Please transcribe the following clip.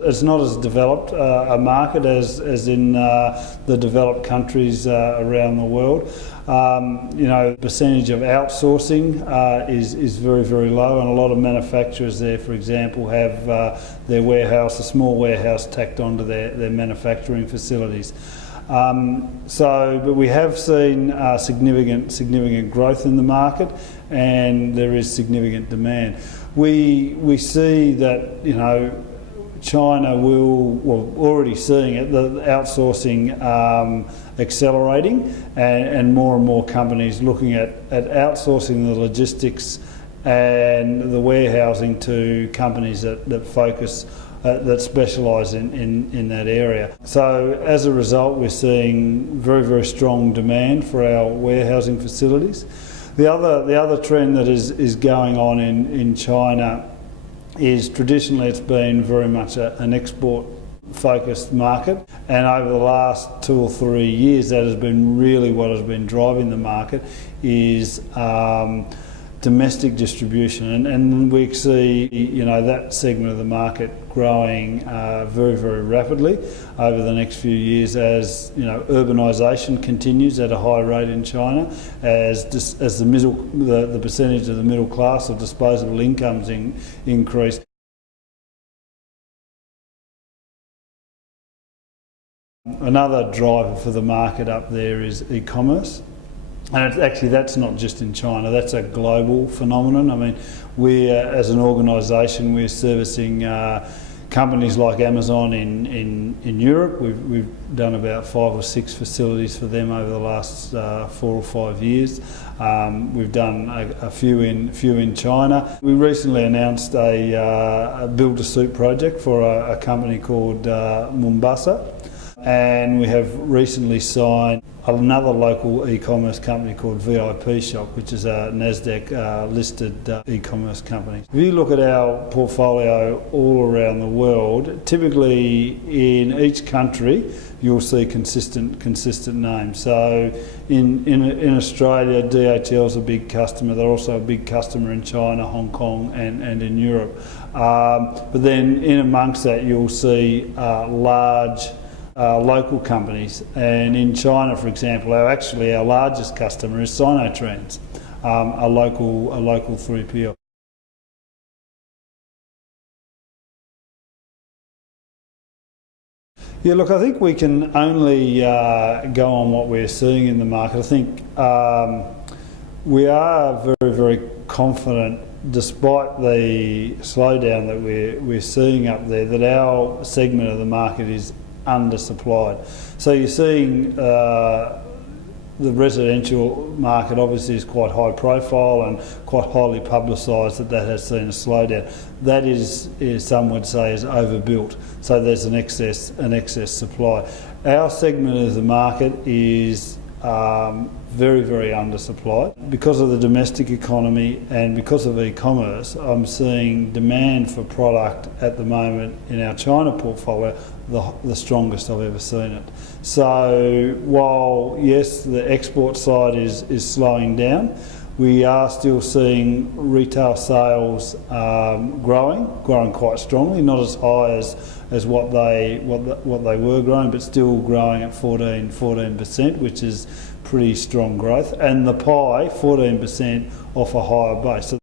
It's not as developed a market as in the developed countries around the world. The percentage of outsourcing is very, very low, and a lot of manufacturers there, for example, have their warehouse, a small warehouse, tacked onto their manufacturing facilities. But we have seen significant growth in the market, and there is significant demand. We see that China already seeing it, the outsourcing accelerating, and more companies looking at outsourcing the logistics and the warehousing to companies that focus, that specialise in that area. So as a result, we're seeing very, very strong demand for our warehousing facilities. The other trend that is going on in China is traditionally it's been very much an export-focused market, and over the last 2 or 3 years that has been really what has been driving the market is domestic distribution, and we see that segment of the market growing very, very rapidly over the next few years as urbanisation continues at a high rate in China, as the percentage of the middle class of disposable incomes increase. Another driver for the market up there is e-commerce. And that's not just in China, that's a global phenomenon. I mean, we as an organisation, we're servicing companies like Amazon in Europe. We've done about 5 or 6 facilities for them over the last 4 or 5 years. We've done a few in China. We recently announced a build-to-suit project for a company called Mombasa, and we have recently signed another local e-commerce company called VIP Shop, which is a NASDAQ listed e-commerce company. If you look at our portfolio all around the world, typically in each country you'll see consistent names. So in Australia, DHL is a big customer. They're also a big customer in China, Hong Kong and in Europe. But then in amongst that you'll see large local companies, and in China, for example, our largest customer is Sinotrans, a local 3PL. Yeah, look, I think we can only go on what we're seeing in the market. I think we are very, very confident, despite the slowdown that we're seeing up there, that our segment of the market is undersupplied. So you're seeing the residential market obviously is quite high profile and quite highly publicised that has seen a slowdown. That is some would say is overbuilt, so there's an excess supply. Our segment of the market is very, very undersupplied. Because of the domestic economy and because of e-commerce, I'm seeing demand for product at the moment in our China portfolio the strongest I've ever seen it. So while yes, the export side is slowing down, we are still seeing retail sales growing quite strongly, not as high as what they were growing, but still growing at 14%, which is pretty strong growth. And the pie, 14% off a higher base. So